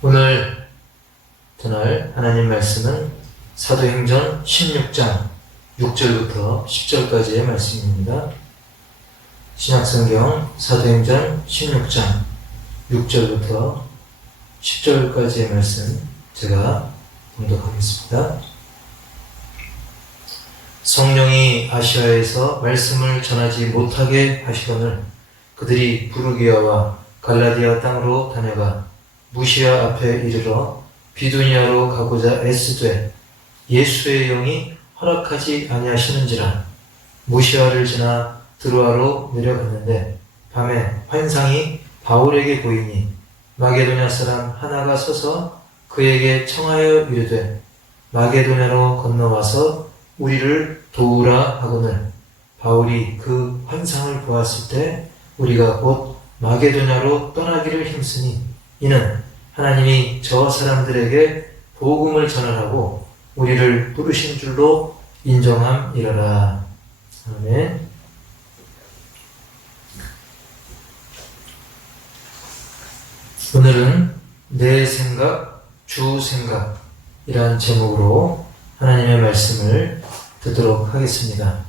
오늘 전할 하나님 말씀은 사도행전 16장 6절부터 10절까지의 말씀입니다. 신약성경 사도행전 16장 6절부터 10절까지의 말씀 제가 봉독하겠습니다. 성령이 아시아에서 말씀을 전하지 못하게 하시거늘 그들이 부르기아와 갈라디아 땅으로 다녀가 무시아 앞에 이르러 비두니아로 가고자 애쓰되 예수의 영이 허락하지 아니하시는지라. 무시아를 지나 드로아로 내려갔는데 밤에 환상이 바울에게 보이니 마게도냐 사람 하나가 서서 그에게 청하여 이르되 마게도냐로 건너와서 우리를 도우라 하거늘 바울이 그 환상을 보았을 때 우리가 곧 마게도냐로 떠나기를 힘쓰니 이는 하나님이 저 사람들에게 복음을 전하라고 우리를 부르신 줄로 인정함이러라. 아멘. 오늘은 내 생각, 주 생각이란 제목으로 하나님의 말씀을 듣도록 하겠습니다.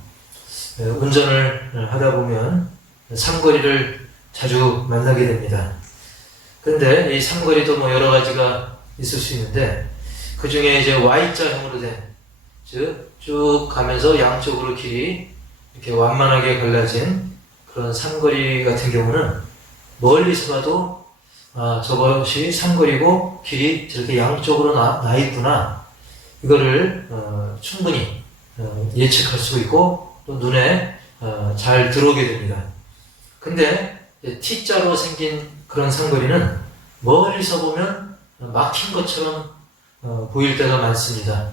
운전을 하다 보면 삼거리를 자주 만나게 됩니다. 근데 이 삼거리도 여러 가지가 있을 수 있는데 그 중에 이제 Y자형으로 된, 즉 쭉 가면서 양쪽으로 길이 이렇게 완만하게 갈라진 그런 삼거리 같은 경우는 멀리서 봐도 저것이 삼거리고 길이 저렇게 양쪽으로 나 있구나, 이거를 충분히 예측할 수 있고 또 눈에 잘 들어오게 됩니다. 근데 T자로 생긴 그런 삼거리는 멀리서 보면 막힌 것처럼 보일 때가 많습니다.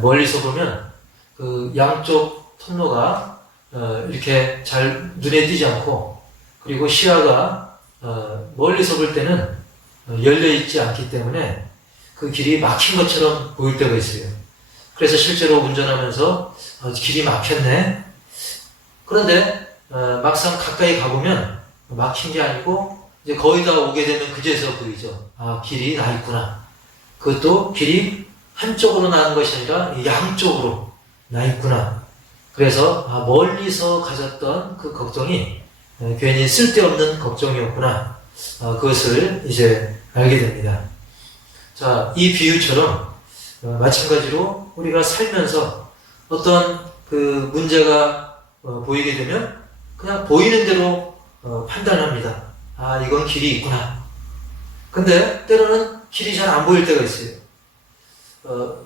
멀리서 보면 그 양쪽 통로가 이렇게 잘 눈에 띄지 않고, 그리고 시야가 멀리서 볼 때는 열려있지 않기 때문에 그 길이 막힌 것처럼 보일 때가 있어요. 그래서 실제로 운전하면서 길이 막혔네. 그런데 막상 가까이 가보면 막힌 게 아니고 이제 거의 다 오게 되면 그제서 보이죠. 길이 나 있구나. 그것도 길이 한쪽으로 나는 것이 아니라 양쪽으로 나 있구나. 그래서 멀리서 가졌던 그 걱정이 괜히 쓸데없는 걱정이었구나. 그것을 이제 알게 됩니다. 자, 이 비유처럼 마찬가지로 우리가 살면서 어떤 그 문제가 보이게 되면 그냥 보이는 대로 판단합니다. 이건 길이 있구나. 근데 때로는 길이 잘 안 보일 때가 있어요.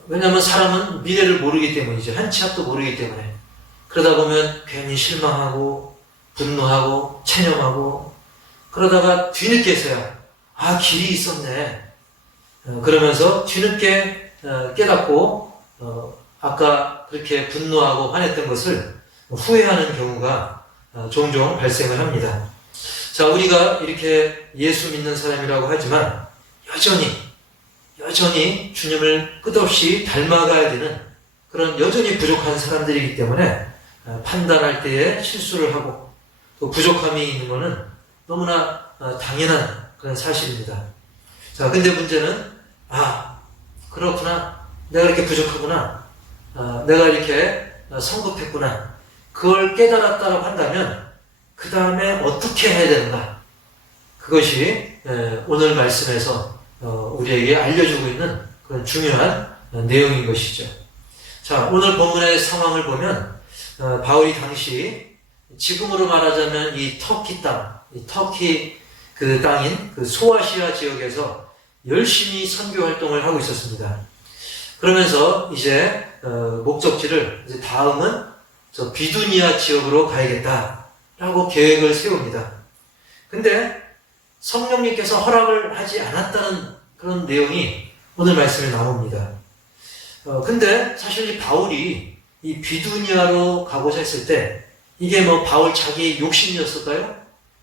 왜냐하면 사람은 미래를 모르기 때문이죠. 한 치 앞도 모르기 때문에. 그러다 보면 괜히 실망하고 분노하고 체념하고, 그러다가 뒤늦게서야 길이 있었네. 그러면서 뒤늦게 깨닫고 아까 그렇게 분노하고 화냈던 것을 후회하는 경우가 종종 발생을 합니다. 자, 우리가 이렇게 예수 믿는 사람이라고 하지만 여전히 주님을 끝없이 닮아가야 되는 그런 여전히 부족한 사람들이기 때문에 판단할 때에 실수를 하고 또 부족함이 있는 것은 너무나 당연한 그런 사실입니다. 자, 근데 문제는 그렇구나, 내가 이렇게 부족하구나, 내가 이렇게 성급했구나, 그걸 깨달았다고 한다면 그 다음에 어떻게 해야 되는가, 그것이 오늘 말씀에서 우리에게 알려주고 있는 그런 중요한 내용인 것이죠. 자, 오늘 본문의 상황을 보면 바울이 당시 지금으로 말하자면 이 터키 땅, 이 터키 그 땅인 그 소아시아 지역에서 열심히 선교 활동을 하고 있었습니다. 그러면서 이제 목적지를 이제 다음은 저 비두니아 지역으로 가야겠다라고 계획을 세웁니다. 근데 성령님께서 허락을 하지 않았다는 그런 내용이 오늘 말씀에 나옵니다. 근데 사실 이 바울이 이 비두니아로 가고자 했을 때 이게 바울 자기의 욕심이었을까요?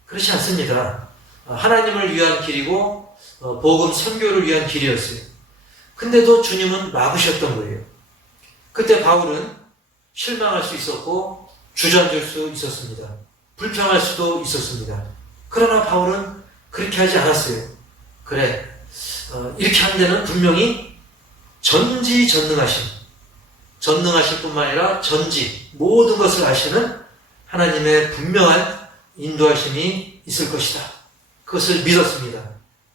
그렇지 않습니다. 하나님을 위한 길이고 복음 선교를 위한 길이었어요. 근데도 주님은 막으셨던 거예요. 그때 바울은 실망할 수 있었고 주저앉을 수 있었습니다. 불평할 수도 있었습니다. 그러나 바울은 그렇게 하지 않았어요. 그래, 이렇게 한 데는 분명히 전능하실 뿐만 아니라 모든 것을 아시는 하나님의 분명한 인도하심이 있을 것이다. 그것을 믿었습니다.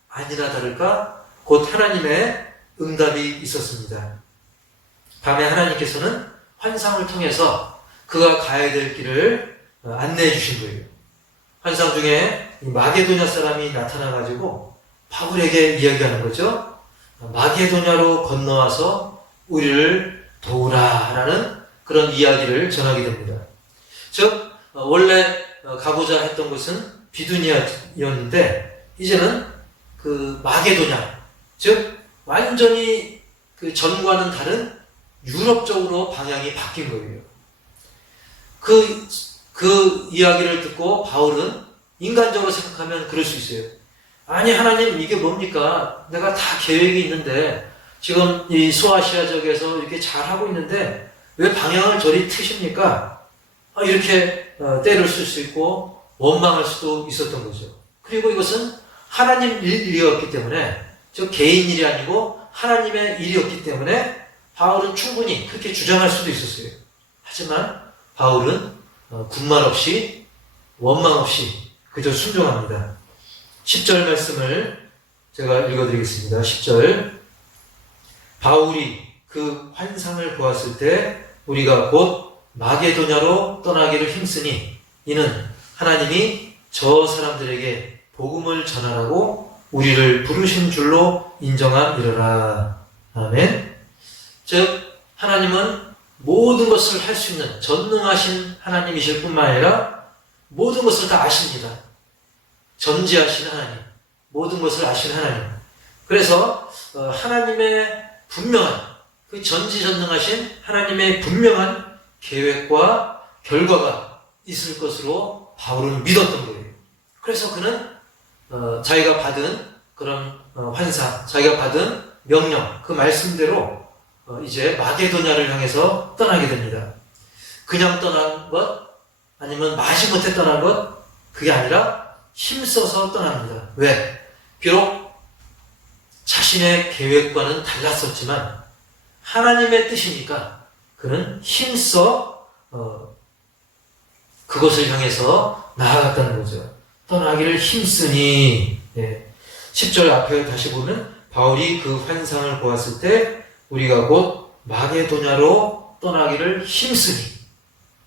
아니나 다를까 곧 하나님의 응답이 있었습니다. 밤에 하나님께서는 환상을 통해서 그가 가야 될 길을 안내해 주신 거예요. 환상 중에 마게도냐 사람이 나타나가지고 바울에게 이야기하는 거죠. 마게도냐로 건너와서 우리를 도우라라는 그런 이야기를 전하게 됩니다. 즉 원래 가고자 했던 곳은 비두니아였는데 이제는 그 마게도냐, 즉 완전히 그 전과는 다른 유럽 쪽으로 방향이 바뀐 거예요. 그 이야기를 듣고 바울은 인간적으로 생각하면 그럴 수 있어요. 아니 하나님 이게 뭡니까? 내가 다 계획이 있는데 지금 이 소아시아 지역에서 이렇게 잘하고 있는데 왜 방향을 저리 트십니까? 이렇게 때를 쓸 수 있고 원망할 수도 있었던 거죠. 그리고 이것은 하나님 일이었기 때문에 즉 개인 일이 아니고 하나님의 일이었기 때문에 바울은 충분히 그렇게 주장할 수도 있었어요. 하지만 바울은 군말 없이 원망 없이 그저 순종합니다. 10절 말씀을 제가 읽어드리겠습니다. 10절 바울이 그 환상을 보았을 때 우리가 곧 마게도냐로 떠나기를 힘쓰니 이는 하나님이 저 사람들에게 복음을 전하라고 우리를 부르신 줄로 인정함이로라. 아멘. 즉 하나님은 모든 것을 할 수 있는 전능하신 하나님이실 뿐만 아니라 모든 것을 다 아십니다. 전지하신 하나님, 모든 것을 아시는 하나님. 그래서 하나님의 분명한 그 전지전능하신 하나님의 분명한 계획과 결과가 있을 것으로 바울은 믿었던 거예요. 그래서 그는 자기가 받은 그런 환상, 자기가 받은 명령, 그 말씀대로 이제 마게도냐를 향해서 떠나게 됩니다. 그냥 떠난 것, 아니면 마지못해 떠난 것, 그게 아니라 힘써서 떠납니다. 왜? 비록 자신의 계획과는 달랐었지만 하나님의 뜻이니까 그는 힘써 그것을 향해서 나아갔다는 거죠. 떠나기를 힘쓰니. 10절 앞에 다시 보면 바울이 그 환상을 보았을 때 우리가 곧 마게도냐로 떠나기를 힘쓰니,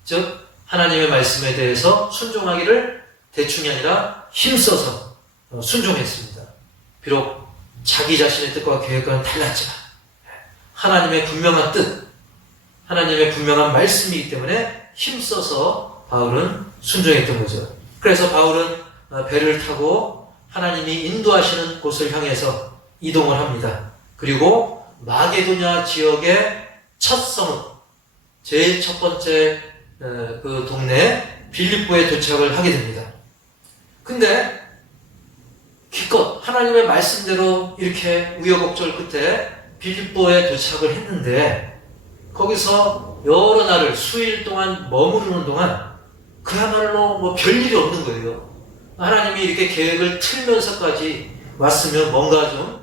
즉 하나님의 말씀에 대해서 순종하기를 대충이 아니라 힘써서 순종했습니다. 비록 자기 자신의 뜻과 계획과는 달랐지만 하나님의 분명한 뜻, 하나님의 분명한 말씀이기 때문에 힘써서 바울은 순종했던 거죠. 그래서 바울은 배를 타고 하나님이 인도하시는 곳을 향해서 이동을 합니다. 그리고 마게도냐 지역의 첫 성읍, 제일 첫 번째 그 동네 빌립보에 도착을 하게 됩니다. 근데 기껏 하나님의 말씀대로 이렇게 우여곡절 끝에 빌립보에 도착을 했는데 거기서 여러 날을 수일 동안 머무르는 동안 그야말로 뭐 별일이 없는 거예요. 하나님이 이렇게 계획을 틀면서까지 왔으면 뭔가 좀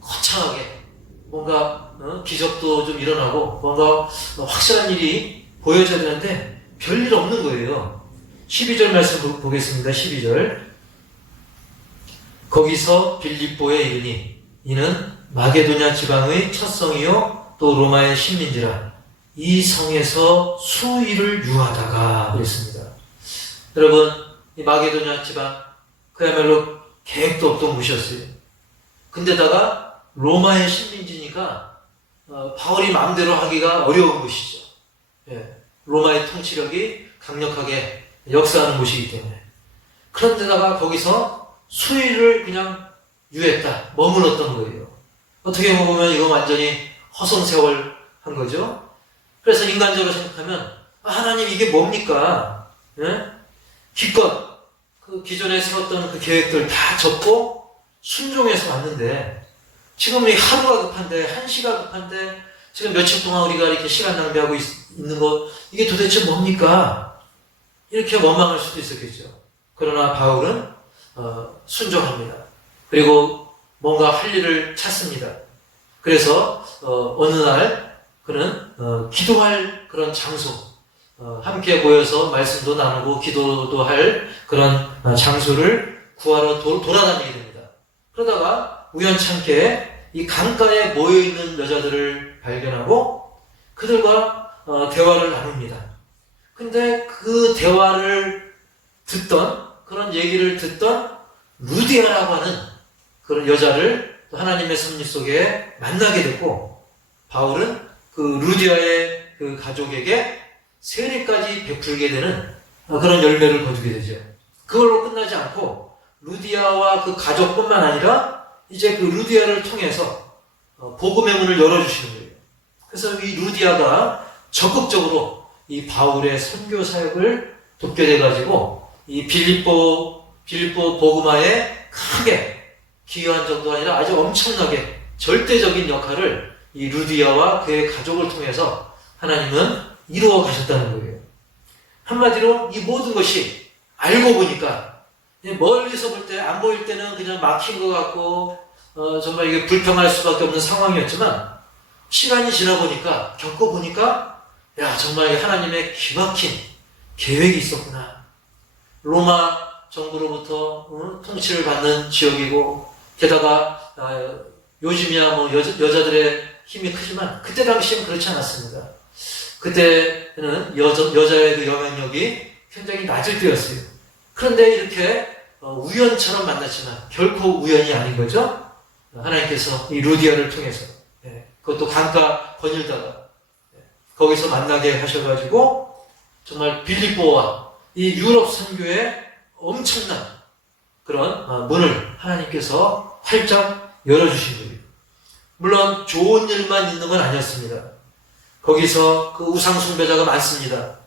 거창하게 뭔가 기적도 좀 일어나고 뭔가 확실한 일이 보여져야 되는데 별일 없는 거예요. 12절 말씀 보겠습니다. 12절 거기서 빌립보에 이르니 이는 마게도냐 지방의 첫 성이요 또 로마의 식민지라 이 성에서 수일을 유하다가 그랬습니다. 여러분 이 마게도냐 지방 그야말로 계획도 없던 곳이었어요. 근데다가 로마의 식민지니까 바울이 마음대로 하기가 어려운 곳이죠. 로마의 통치력이 강력하게 역사하는 곳이기 때문에. 그런데다가 거기서 수일을 그냥 유했다, 머물렀던 거예요. 어떻게 보면 이거 완전히 허송세월 한 거죠. 그래서 인간적으로 생각하면 하나님 이게 뭡니까? 기껏 그 기존에 세웠던 그 계획들 다 접고 순종해서 왔는데 지금 이 하루가 급한데, 한시가 급한데, 지금 며칠 동안 우리가 이렇게 시간 낭비하고 있는 것, 이게 도대체 뭡니까? 이렇게 원망할 수도 있었겠죠. 그러나 바울은, 순종합니다. 그리고 뭔가 할 일을 찾습니다. 그래서 어느 날 그는 기도할 그런 장소, 함께 모여서 말씀도 나누고 기도도 할 그런 장소를 구하러 돌아다니게 됩니다. 그러다가 우연찮게 이 강가에 모여있는 여자들을 발견하고 그들과 대화를 나눕니다. 근데 그 대화를 그런 얘기를 듣던 루디아라고 하는 그런 여자를 하나님의 섭리 속에 만나게 됐고, 바울은 그 루디아의 그 가족에게 세례까지 베풀게 되는 그런 열매를 거두게 되죠. 그걸로 끝나지 않고 루디아와 그 가족뿐만 아니라 이제 그 루디아를 통해서 복음의 문을 열어주시는 거예요. 그래서 이 루디아가 적극적으로 이 바울의 선교 사역을 돕게 돼가지고 이 빌립보 복음화에 크게 기여한 정도가 아니라 아주 엄청나게 절대적인 역할을 이 루디아와 그의 가족을 통해서 하나님은 이루어 가셨다는 거예요. 한마디로 이 모든 것이 알고 보니까 멀리서 볼 때 안 보일 때는 그냥 막힌 것 같고 정말 이게 불평할 수밖에 없는 상황이었지만 시간이 지나 보니까 겪어보니까 야 정말 하나님의 기막힌 계획이 있었구나. 로마 정부로부터 통치를 받는 지역이고 게다가 요즘이야 뭐 여자들의 힘이 크지만 그때 당시엔 그렇지 않았습니다. 그때는 여자의 그 영향력이 굉장히 낮을 때였어요. 그런데 이렇게 우연처럼 만났지만 결코 우연이 아닌 거죠. 하나님께서 이 루디아를 통해서 그것도 강가 거닐다가 거기서 만나게 하셔가지고 정말 빌립보와 이 유럽 선교에 엄청난 그런 문을 하나님께서 활짝 열어주신 거예요. 물론 좋은 일만 있는 건 아니었습니다. 거기서 그 우상숭배자가 많습니다.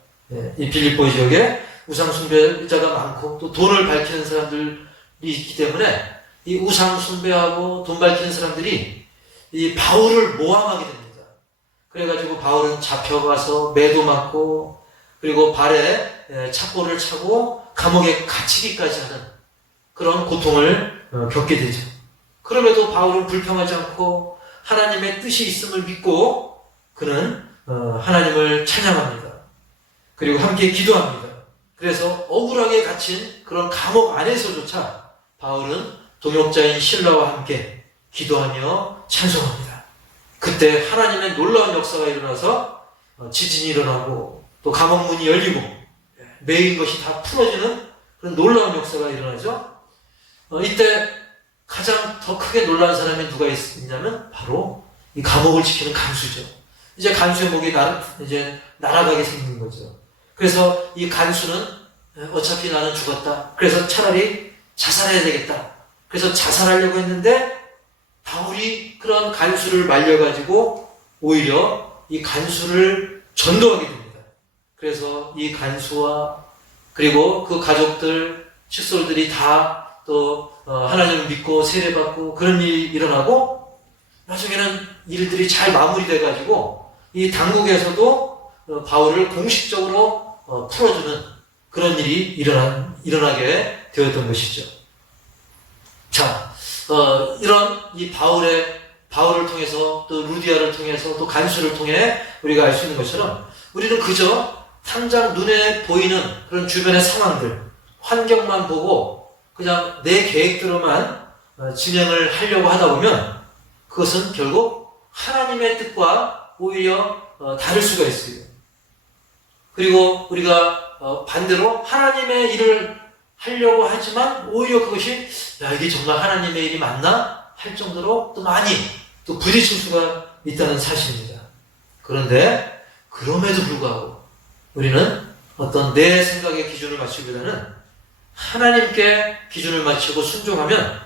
이 빌립보 지역에 우상숭배자가 많고 또 돈을 밝히는 사람들이 있기 때문에 이 우상숭배하고 돈 밝히는 사람들이 이 바울을 모함하게 됩니다. 그래가지고 바울은 잡혀가서 매도 맞고 그리고 발에 착고를 차고 감옥에 갇히기까지 하는 그런 고통을 겪게 되죠. 그럼에도 바울은 불평하지 않고 하나님의 뜻이 있음을 믿고 그는 하나님을 찬양합니다. 그리고 함께 기도합니다. 그래서 억울하게 갇힌 그런 감옥 안에서조차 바울은 동역자인 실라와 함께 기도하며 찬송합니다. 그때 하나님의 놀라운 역사가 일어나서 지진이 일어나고 또 감옥문이 열리고 매인 것이 다 풀어지는 그런 놀라운 역사가 일어나죠. 이때 가장 더 크게 놀란 사람이 누가 있냐면 바로 이 감옥을 지키는 간수죠. 이제 간수의 목이 이제 날아가게 생긴 거죠. 그래서 이 간수는 어차피 나는 죽었다. 그래서 차라리 자살해야 되겠다. 그래서 자살하려고 했는데 바울이 그런 간수를 말려가지고 오히려 이 간수를 전도하게 됩니다. 그래서 이 간수와 그리고 그 가족들, 식솔들이 다 또 하나님을 믿고 세례받고 그런 일이 일어나고 나중에는 일들이 잘 마무리돼가지고 이 당국에서도 바울을 공식적으로 풀어주는 그런 일이 일어나게 되었던 것이죠. 자, 이런 이 바울을 통해서 또 루디아를 통해서 또 간수를 통해 우리가 알 수 있는 것처럼 우리는 그저 당장 눈에 보이는 그런 주변의 상황들, 환경만 보고 그냥 내 계획대로만 진행을 하려고 하다 보면 그것은 결국 하나님의 뜻과 오히려 다를 수가 있어요. 그리고 우리가 반대로 하나님의 일을 하려고 하지만 오히려 그것이 이게 정말 하나님의 일이 맞나? 할 정도로 또 많이 또 부딪힐 수가 있다는 사실입니다. 그런데 그럼에도 불구하고 우리는 어떤 내 생각의 기준을 맞추기보다는 하나님께 기준을 맞추고 순종하면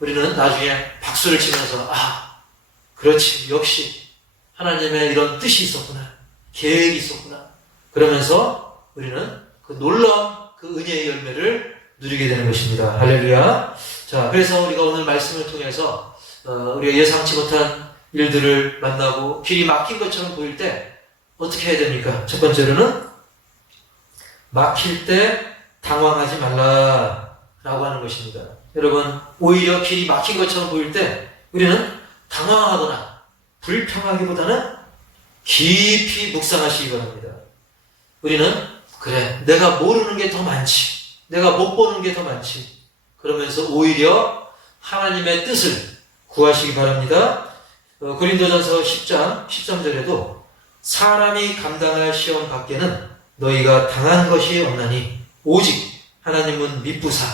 우리는 나중에 박수를 치면서 그렇지, 역시 하나님의 이런 뜻이 있었구나, 계획이 있었구나 그러면서 우리는 그 놀라운 그 은혜의 열매를 누리게 되는 것입니다. 할렐루야. 자, 그래서 우리가 오늘 말씀을 통해서 우리가 예상치 못한 일들을 만나고 길이 막힌 것처럼 보일 때 어떻게 해야 됩니까? 첫 번째로는 막힐 때 당황하지 말라라고 하는 것입니다. 여러분, 오히려 길이 막힌 것처럼 보일 때 우리는 당황하거나 불평하기보다는 깊이 묵상하시기 바랍니다. 우리는 그래, 내가 모르는 게 더 많지, 내가 못 보는 게 더 많지, 그러면서 오히려 하나님의 뜻을 구하시기 바랍니다. 고린도전서 10장 13절에도 사람이 감당할 시험 밖에는 너희가 당한 것이 없나니 오직 하나님은 미쁘사,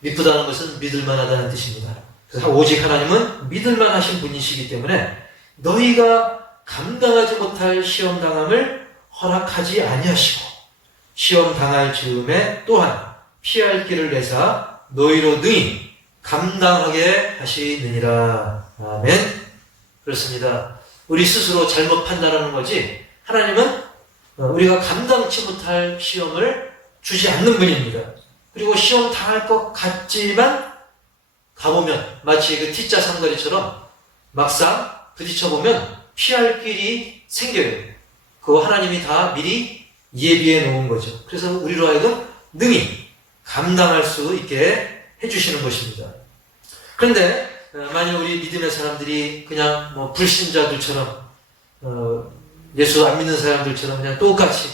미쁘다는 것은 믿을만하다는 뜻입니다. 그래서 오직 하나님은 믿을만하신 분이시기 때문에 너희가 감당하지 못할 시험 당함을 허락하지 아니하시고 시험 당할 즈음에 또한 피할 길을 내사 너희로 능히 감당하게 하시느니라. 아멘. 그렇습니다. 우리 스스로 잘못 판단하는 거지 하나님은 우리가 감당치 못할 시험을 주지 않는 분입니다. 그리고 시험 당할 것 같지만 가보면 마치 그 T자 상거리처럼 막상 부딪혀보면 피할 길이 생겨요. 그거 하나님이 다 미리 예비해 놓은 거죠. 그래서 우리로 하여금 능히 감당할 수 있게 해주시는 것입니다. 그런데 만약 우리 믿음의 사람들이 그냥 뭐 불신자들처럼 예수 안 믿는 사람들처럼 그냥 똑같이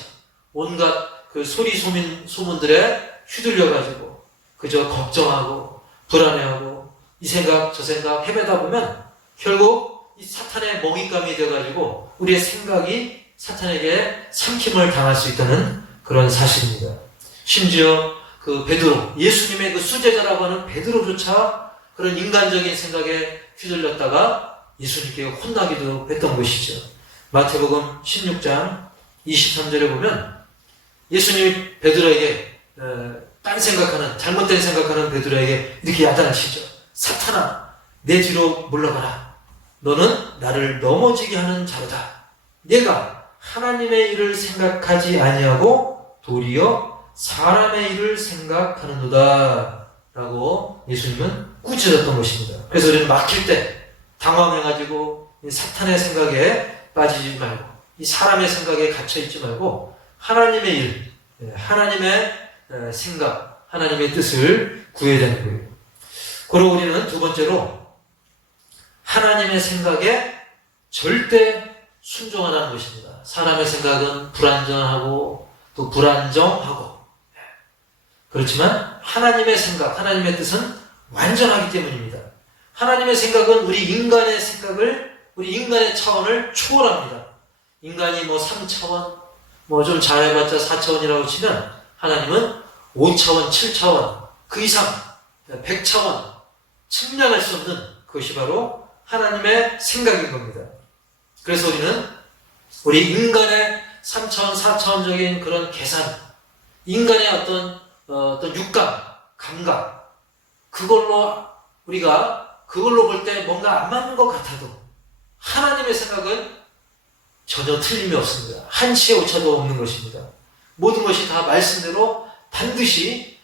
온갖 그 소문들에 휘둘려가지고 그저 걱정하고 불안해하고 이 생각 저 생각 헤매다 보면 결국 이 사탄의 먹잇감이 되어가지고 우리의 생각이 사탄에게 삼킴을 당할 수 있다는 그런 사실입니다. 심지어 그 베드로, 예수님의 그 수제자라고 하는 베드로조차 그런 인간적인 생각에 휘둘렸다가 예수님께 혼나기도 했던 것이죠. 마태복음 16장 23절에 보면 예수님이 베드로에게 딴 생각하는, 잘못된 생각하는 베드로에게 이렇게 야단하시죠. 사탄아, 내 뒤로 물러가라. 너는 나를 넘어지게 하는 자로다. 내가 하나님의 일을 생각하지 아니하고 도리어 사람의 일을 생각하는도다. 라고 예수님은 꾸짖었던 것입니다. 그래서 우리는 막힐 때 당황해가지고 사탄의 생각에 빠지지 말고 이 사람의 생각에 갇혀있지 말고 하나님의 일, 하나님의 생각, 하나님의 뜻을 구해야 되는 거예요. 그리고 우리는 두 번째로 하나님의 생각에 절대 순종하라는 것입니다. 사람의 생각은 불안정하고 또 불안정하고 그렇지만 하나님의 생각, 하나님의 뜻은 완전하기 때문입니다. 하나님의 생각은 우리 인간의 생각을, 우리 인간의 차원을 초월합니다. 인간이 뭐 3차원, 뭐 좀 잘해봤자 4차원이라고 치면 하나님은 5차원, 7차원, 그 이상 100차원 측량할 수 없는 그것이 바로 하나님의 생각인 겁니다. 그래서 우리는 우리 인간의 3차원, 4차원적인 그런 계산, 인간의 어떤 육감, 감각, 그걸로 볼 때 뭔가 안 맞는 것 같아도 하나님의 생각은 전혀 틀림이 없습니다. 한치의 오차도 없는 것입니다. 모든 것이 다 말씀대로 반드시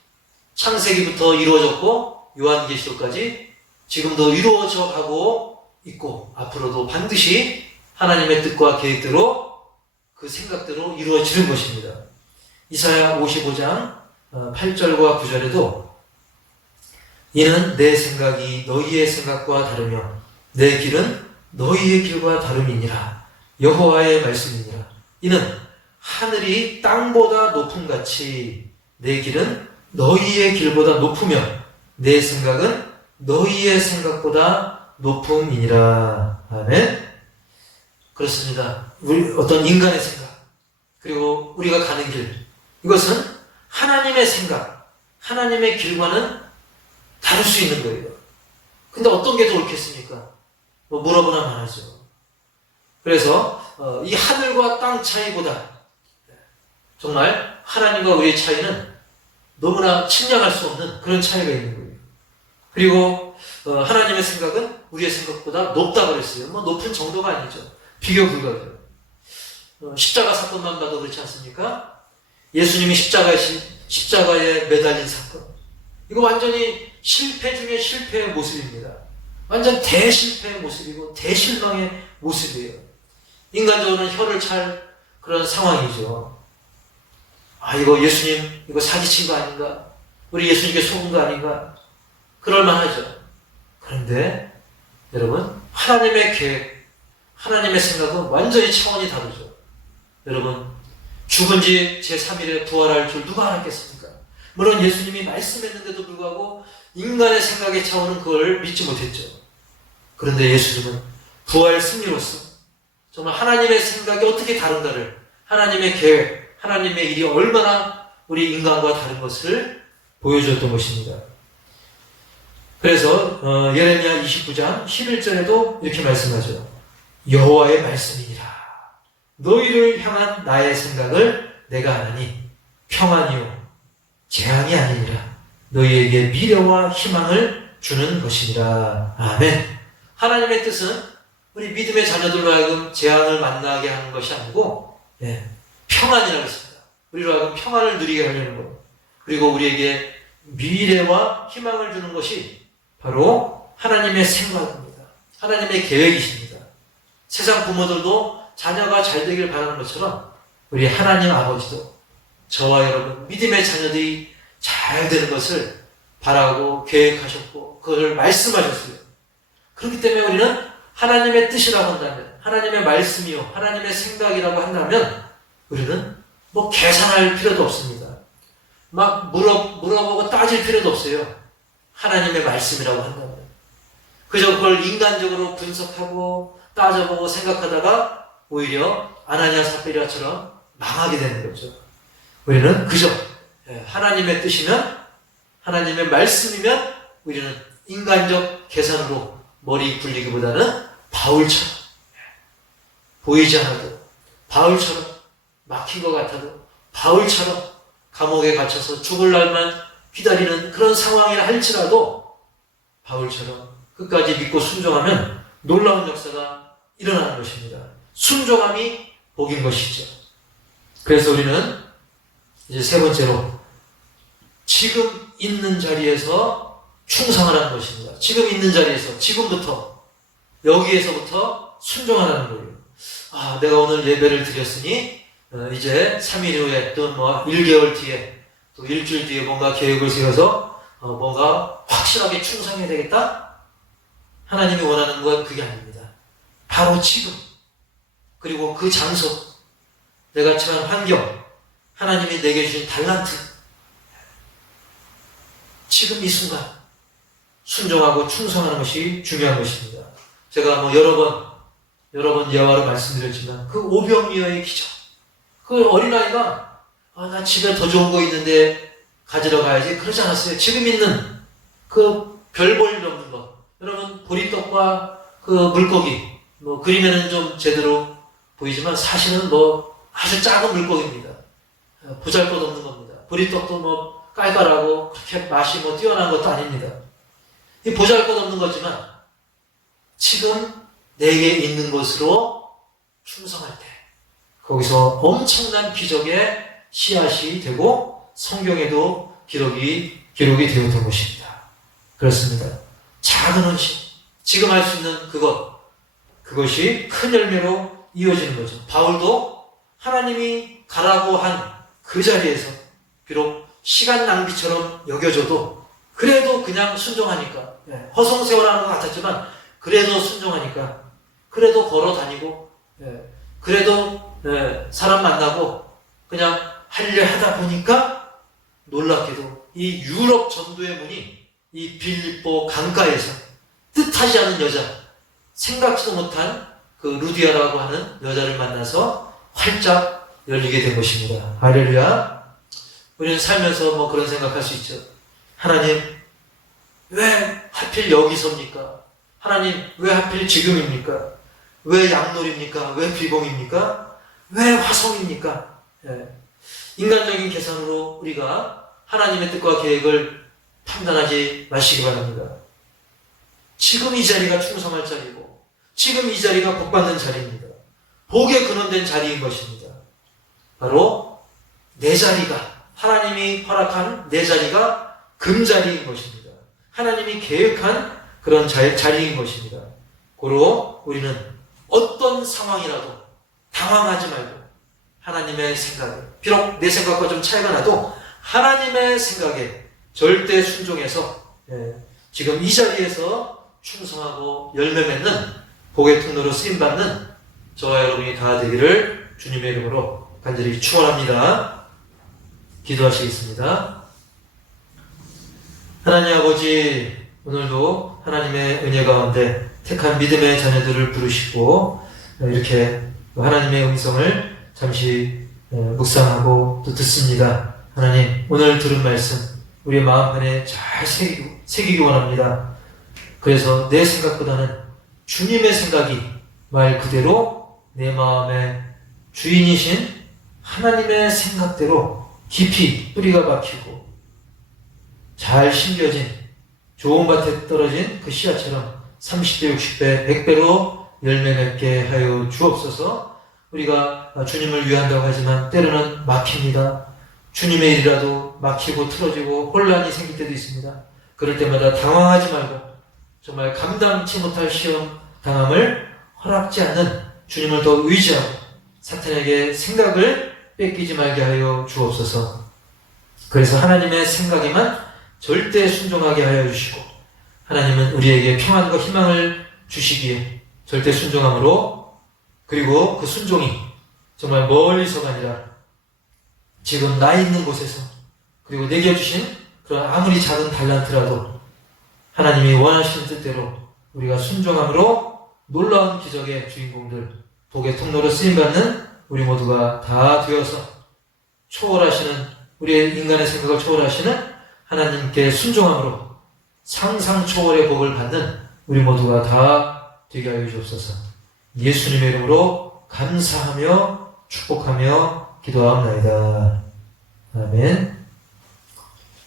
창세기부터 이루어졌고 요한계시록까지 지금도 이루어져 가고 있고 앞으로도 반드시 하나님의 뜻과 계획대로 그 생각대로 이루어지는 것입니다. 이사야 55장 8절과 9절에도 이는 내 생각이 너희의 생각과 다르며 내 길은 너희의 길과 다름이니라. 여호와의 말씀이니라. 이는 하늘이 땅보다 높음같이 내 길은 너희의 길보다 높으며 내 생각은 너희의 생각보다 높음이니라. 아멘. 그렇습니다. 어떤 인간의 생각 그리고 우리가 가는 길, 이것은 하나님의 생각, 하나님의 길과는 다를 수 있는 거예요. 근데 어떤 게 더 옳겠습니까? 뭐 물어보나 말하죠. 그래서 이 하늘과 땅 차이보다 정말 하나님과 우리의 차이는 너무나 측량할 수 없는 그런 차이가 있는 거예요. 그리고 하나님의 생각은 우리의 생각보다 높다고 그랬어요. 뭐 높은 정도가 아니죠. 비교 불가죠. 십자가 사건만 봐도 그렇지 않습니까? 예수님이 십자가에 매달린 사건. 이거 완전히 실패 중에 실패의 모습입니다. 완전 대실패의 모습이고 대실망의 모습이에요. 인간적으로는 혀를 찰 그런 상황이죠. 이거 예수님 이거 사기친 거 아닌가? 우리 예수님께 속은 거 아닌가? 그럴만하죠. 그런데 여러분, 하나님의 계획, 하나님의 생각은 완전히 차원이 다르죠. 여러분, 죽은 지 제3일에 부활할 줄 누가 알았겠습니까? 물론 예수님이 말씀했는데도 불구하고 인간의 생각의 차원은 그걸 믿지 못했죠. 그런데 예수님은 부활 승리로서 정말 하나님의 생각이 어떻게 다른가를, 하나님의 계획, 하나님의 일이 얼마나 우리 인간과 다른 것을 보여줬던 것입니다. 그래서 예레미야 29장 11절에도 이렇게 말씀하죠. 여호와의 말씀이니라. 너희를 향한 나의 생각을 내가 아나니 평안이요 재앙이 아니니라. 너희에게 미래와 희망을 주는 것이니라. 아멘. 하나님의 뜻은 우리 믿음의 자녀들로 하여금 재앙을 만나게 하는 것이 아니고 평안이라고 했습니다. 우리로 하여금 평안을 누리게 하려는 것. 그리고 우리에게 미래와 희망을 주는 것이 바로 하나님의 생각입니다. 하나님의 계획이십니다. 세상 부모들도 자녀가 잘 되길 바라는 것처럼 우리 하나님 아버지도 저와 여러분 믿음의 자녀들이 잘 되는 것을 바라고 계획하셨고 그것을 말씀하셨어요. 그렇기 때문에 우리는 하나님의 뜻이라고 한다면, 하나님의 말씀이요 하나님의 생각이라고 한다면 우리는 뭐 계산할 필요도 없습니다. 막 물어보고 따질 필요도 없어요. 하나님의 말씀이라고 한다면. 그저 그걸 인간적으로 분석하고 따져보고 생각하다가 오히려 아나니아 삽비라처럼 망하게 되는 거죠. 우리는 그저 하나님의 뜻이면, 하나님의 말씀이면 우리는 인간적 계산으로 머리 굴리기보다는 바울처럼 보이지 않아도, 바울처럼 막힌 것 같아도, 바울처럼 감옥에 갇혀서 죽을 날만 기다리는 그런 상황이라 할지라도 바울처럼 끝까지 믿고 순종하면 놀라운 역사가 일어나는 것입니다. 순종함이 복인 것이죠. 그래서 우리는 이제 세 번째로 지금 있는 자리에서 충성하라는 것입니다. 지금 있는 자리에서, 지금부터, 여기에서부터 순종하라는 거예요. 내가 오늘 예배를 드렸으니 이제 3일 후에 또 뭐 1개월 뒤에 또 일주일 뒤에 뭔가 계획을 세워서 뭔가 확실하게 충성해야 되겠다? 하나님이 원하는 건 그게 아닙니다. 바로 지금, 그리고 그 장소, 내가 처한 환경, 하나님이 내게 주신 달란트, 지금 이 순간 순종하고 충성하는 것이 중요한 것입니다. 제가 뭐 여러 번 예화로 말씀드렸지만 그 오병이어의 기적, 그 어린아이가 나 집에 더 좋은 거 있는데 가지러 가야지 그러지 않았어요. 지금 있는 그 별 볼 일 없는 거, 여러분 보리떡과 그 물고기, 뭐 그림에는 좀 제대로 보이지만 사실은 뭐 아주 작은 물고기입니다. 보잘것없는 겁니다. 보리떡도 뭐 깔깔하고 그렇게 맛이 뭐 뛰어난 것도 아닙니다. 이 보잘것없는 거지만 지금 내게 있는 것으로 충성할 때 거기서 엄청난 기적의 씨앗이 되고 성경에도 기록이 되었던 것입니다. 그렇습니다. 작은 헌신, 지금 할 수 있는 그것이 큰 열매로 이어지는 거죠. 바울도 하나님이 가라고 한 그 자리에서 비록 시간 낭비처럼 여겨져도 그래도 그냥 순종하니까, 허송세월하는 것 같았지만 그래도 순종하니까, 그래도 걸어 다니고, 그래도 사람 만나고 그냥 하려 하다 보니까 놀랍게도 이 유럽 전도의 문이 이 빌립보 강가에서 뜻하지 않은 여자, 생각지도 못한 그 루디아라고 하는 여자를 만나서 활짝 열리게 된 것입니다. 할렐루야. 우리는 살면서 뭐 그런 생각할 수 있죠. 하나님, 왜 하필 여기서입니까? 하나님, 왜 하필 지금입니까? 왜 양놀입니까? 왜 비공입니까? 왜 화성입니까? 인간적인 계산으로 우리가 하나님의 뜻과 계획을 판단하지 마시기 바랍니다. 지금 이 자리가 충성할 자리고, 지금 이 자리가 복받는 자리입니다. 복에 근원된 자리인 것입니다. 바로 내 자리가, 하나님이 허락한 내 자리가 금자리인 것입니다. 하나님이 계획한 그런 자리인 것입니다. 고로 우리는 어떤 상황이라도 당황하지 말고 하나님의 생각에, 비록 내 생각과 좀 차이가 나도 하나님의 생각에 절대 순종해서 지금 이 자리에서 충성하고 열매 맺는 복의 통로로 쓰임받는 저와 여러분이 다 되기를 주님의 이름으로 간절히 축원합니다. 기도하시겠습니다. 하나님 아버지, 오늘도 하나님의 은혜 가운데 택한 믿음의 자녀들을 부르시고 이렇게 하나님의 음성을 잠시 묵상하고 또 듣습니다. 하나님, 오늘 들은 말씀 우리의 마음판에 잘 새기기 원합니다. 그래서 내 생각보다는 주님의 생각이 말 그대로 내 마음의 주인이신 하나님의 생각대로 깊이 뿌리가 박히고 잘 심겨진 좋은 밭에 떨어진 그 씨앗처럼 30배, 60배, 100배로 열매 맺게 하여 주옵소서. 우리가 주님을 위한다고 하지만 때로는 막힙니다. 주님의 일이라도 막히고 틀어지고 혼란이 생길 때도 있습니다. 그럴 때마다 당황하지 말고 정말 감당치 못할 시험 당함을 허락지 않는 주님을 더 의지하고 사탄에게 생각을 뺏기지 말게 하여 주옵소서. 그래서 하나님의 생각에만 절대 순종하게 하여 주시고 하나님은 우리에게 평안과 희망을 주시기에 절대 순종함으로, 그리고 그 순종이 정말 멀리서가 아니라 지금 나 있는 곳에서, 그리고 내게 주신 그런 아무리 작은 달란트라도 하나님이 원하시는 뜻대로 우리가 순종함으로 놀라운 기적의 주인공들, 복의 통로로 쓰임받는 우리 모두가 다 되어서 초월하시는, 우리의 인간의 생각을 초월하시는 하나님께 순종함으로 상상 초월의 복을 받는 우리 모두가 다 되게 하여 주옵소서. 예수님의 이름으로 감사하며 축복하며 기도하옵나이다. 아멘.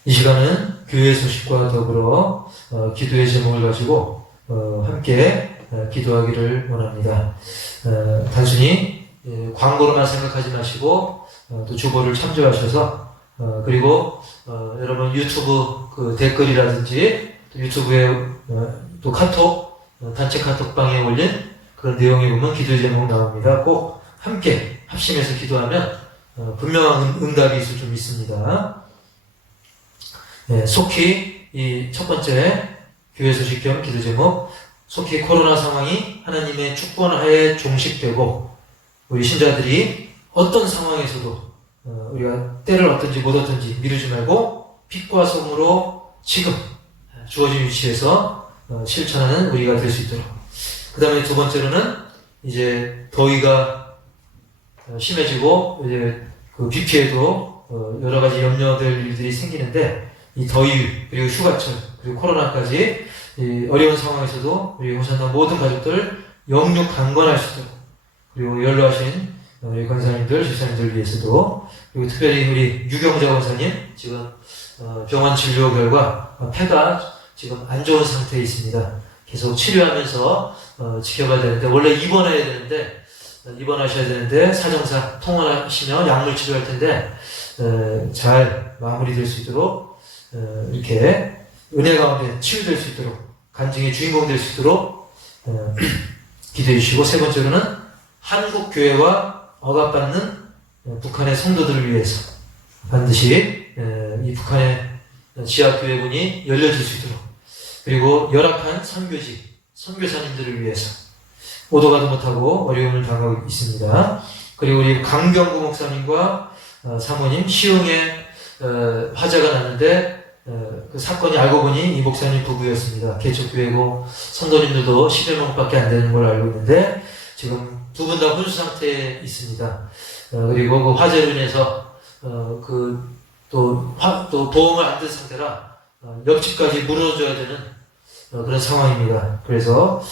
이 시간은 교회 소식과 더불어 기도의 제목을 가지고 함께 기도하기를 원합니다. 단순히 광고로만 생각하지 마시고 또 주보를 참조하셔서 그리고 여러분 유튜브 그 댓글이라든지 또 유튜브에 또 카톡 단체 카톡방에 올린 그런 내용에 보면 기도의 제목 나옵니다. 꼭 함께 합심해서 기도하면 분명한 응답이 있을 줄 믿습니다. 속히 이 첫 번째 교회 소식 겸 기도 제목, 속히 코로나 상황이 하나님의 주권 하에 종식되고 우리 신자들이 어떤 상황에서도 우리가 때를 얻든지 못 얻든지 미루지 말고 빛과 소금으로 지금 주어진 위치에서 실천하는 우리가 될 수 있도록. 그 다음에 두 번째로는 이제 더위가 심해지고 이제 그 비 피해도 여러 가지 염려될 일들이 생기는데, 이 더위 그리고 휴가철 그리고 코로나까지 이 어려운 상황에서도 우리 호산나 모든 가족들 영육 강건할 수 있도록, 그리고 연로하신 우리 권사님들, 집사님들 위해서도, 그리고 특별히 우리 유경자 권사님 지금 병원 진료 결과 폐가 지금 안 좋은 상태에 있습니다. 계속 치료하면서 지켜봐야 되는데, 원래 입원하셔야 되는데 사정사 통원하시면 약물 치료할 텐데 잘 마무리될 수 있도록 이렇게 은혜 가운데 치유될 수 있도록, 간증의 주인공 될 수 있도록 기도해 주시고, 세 번째로는 한국 교회와 억압받는 북한의 성도들을 위해서 반드시 이 북한의 지하교회문이 열려질 수 있도록, 그리고 열악한 선교사님들을 위해서 오도 가도 못하고 어려움을 당하고 있습니다. 그리고 우리 강병구 목사님과 사모님 시흥에 화재가 났는데 그 사건이 알고 보니 이 목사님 부부였습니다. 개척교회고 성도님들도 10여 명밖에 안 되는 걸 알고 있는데 지금 두 분 다 혼수 상태에 있습니다. 그리고 그 화재로 인해서 또 보험을 안 든 상태라 옆집까지 물어줘야 되는 그런 상황입니다. 그래서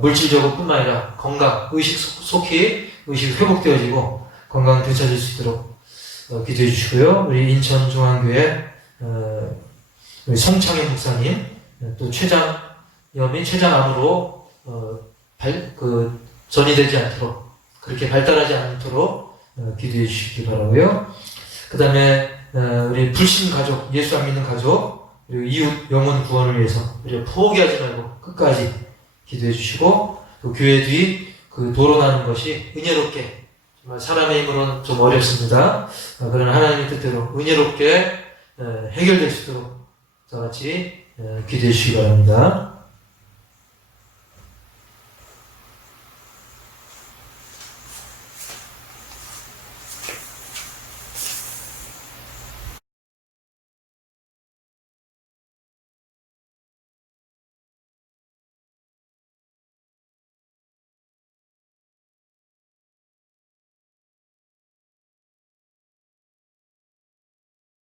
물질적으로 뿐만 아니라 건강, 속히 의식 회복되어지고 건강 되찾을 수 있도록 기도해 주시고요. 우리 인천중앙교회 우리 송창현 목사님 또 췌장염이 췌장암으로 전이 되지 않도록, 그렇게 발달하지 않도록 기도해 주시기 바라고요. 그 다음에 우리 불신 가족, 예수 안 믿는 가족, 그리고 이웃 영혼 구원을 위해서 우리가 포기하지 말고 끝까지 기도해 주시고, 또 교회 뒤 그 도로 나는 것이 은혜롭게, 정말 사람의 힘으로는 좀 어렵습니다. 그러나 하나님의 뜻대로 은혜롭게 해결될 수 있도록 저같이 기도해 주시기 바랍니다.